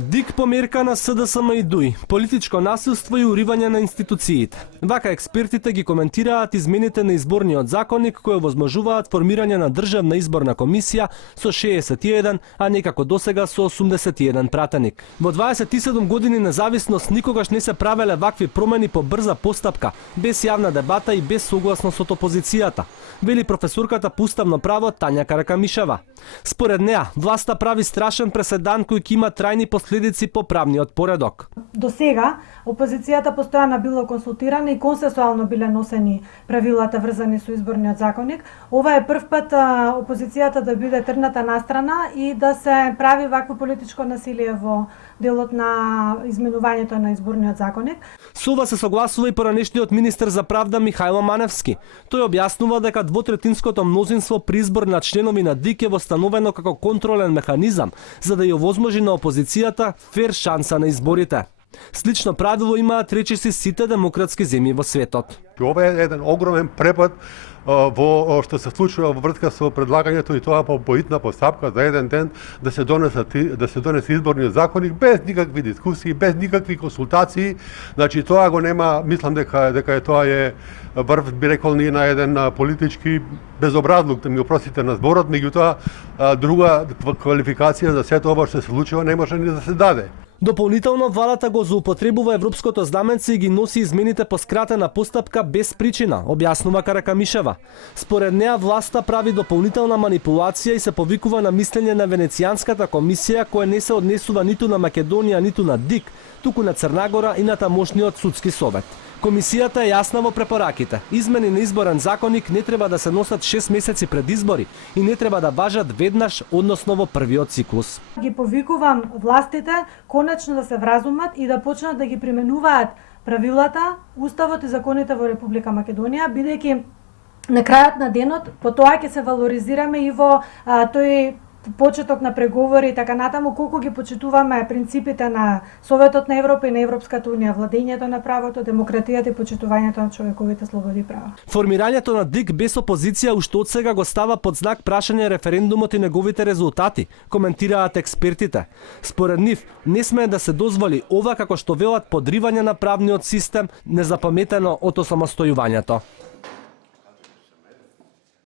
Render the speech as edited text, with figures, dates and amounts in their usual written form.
ДИК померка на СДСМ и ДУИ, политичко насилство и уривање на институциите. Вака експертите ги коментираат измените на изборниот законник кои возможуваат формирање на државна изборна комисија со 61, а не како досега со 81 пратеник. Во 27 години независност никогаш не се правеле вакви промени по брза постапка, без јавна дебата и без согласност од опозицијата, вели професорката по уставно право Тања Каракамишева. Според неа, власта прави страшен преседан кој ќе има трајни последици по правниот поредок. До сега, опозицијата постојано било консултирана и консенсуално биле носени правилата врзани со изборниот законник. Ова е прв пат опозицијата да биде трната настрана и да се прави вакво политичко насилие во делот на изменувањето на изборниот законник. Со ова се согласува и поранешниот министер за правда Михајло Маневски. Тој објаснува дека двотретинското мнозинство при избор на членови на ДИК е востановено како контролен механизам за да ја овозможи на опозицијата фер шанса на изборите. Слично правило имаат речиси сите демократски земји во светот. Ова е еден огромен препад во што се случува во врска со предлагањето и тоа по hitna постапка за еден ден да се донесе изборниот законник без никакви дискусии, без никакви консултации. Значи тоа го нема, мислам дека тоа е врв, би рекол, ние на еден политички безобразлук, да ми опростите на зборот, меѓутоа друга квалификација за сето ова што се случува не може ни да се даде. Дополнително, владата го злоупотребува европското знаменце и ги носи измените по скратена постапка без причина, објаснува Каракамишева. Според неа, власта прави дополнителна манипулација и се повикува на мислење на Венецијанската комисија која не се однесува ниту на Македонија, ниту на ДИК, туку на Црнагора и на тамошниот судски совет. Комисијата е јасна во препораките. Измени на изборен законник не треба да се носат 6 месеци пред избори и не треба да важат веднаш, односно во првиот циклус. Ги повикувам властите конечно да се вразумат и да почнат да ги применуваат правилата, уставот и законите во Република Македонија, бидејќи на крајот на денот по тоа ќе се валоризираме и во тој почеток на преговори и така натаму, колку ги почитуваме принципите на Советот на Европа и на Европската унија, владењето на правото, демократијата и почитувањето на човековите слободи и права. Формирањето на ДИК без опозиција уште од сега го става под знак прашање референдумот и неговите резултати, коментираат експертите. Според нив, не смее да се дозволи ова како што велат подривање на правниот систем незапаметено од осамостојувањето.